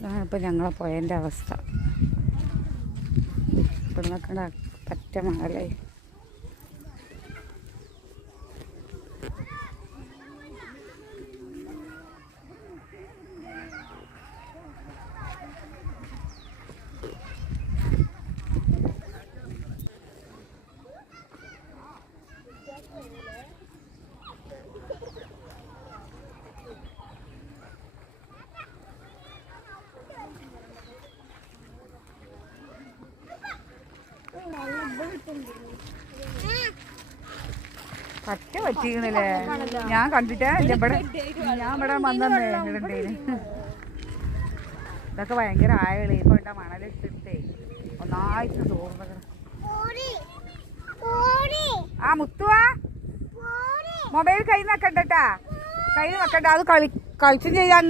ഇപ്പം ഞങ്ങളെ പോയതിൻ്റെ അവസ്ഥ. ഇവിടെ നിൽക്കണ്ട പറ്റ മണലേ. പറ്റ പറ്റിയിരുന്നില്ലേ? ഞാൻ കണ്ടിട്ടേ ഇവിടെ ഞാൻ ഇവിടെ വന്നേ ഇതൊക്കെ ഭയങ്കര ആയകളെ. ഇപ്പൊ ഇവിടെ മണലിട്ടിട്ടേ ഒന്നായിട്ട് തോന്നുന്നത്. ആ മുത്തുവാ മൊബൈൽ കയ്യിൽ വെക്കണ്ടട്ടാ, കയ്യിൽ വെക്കണ്ട. അത് കളിച്ചും ചെയ്യാൻ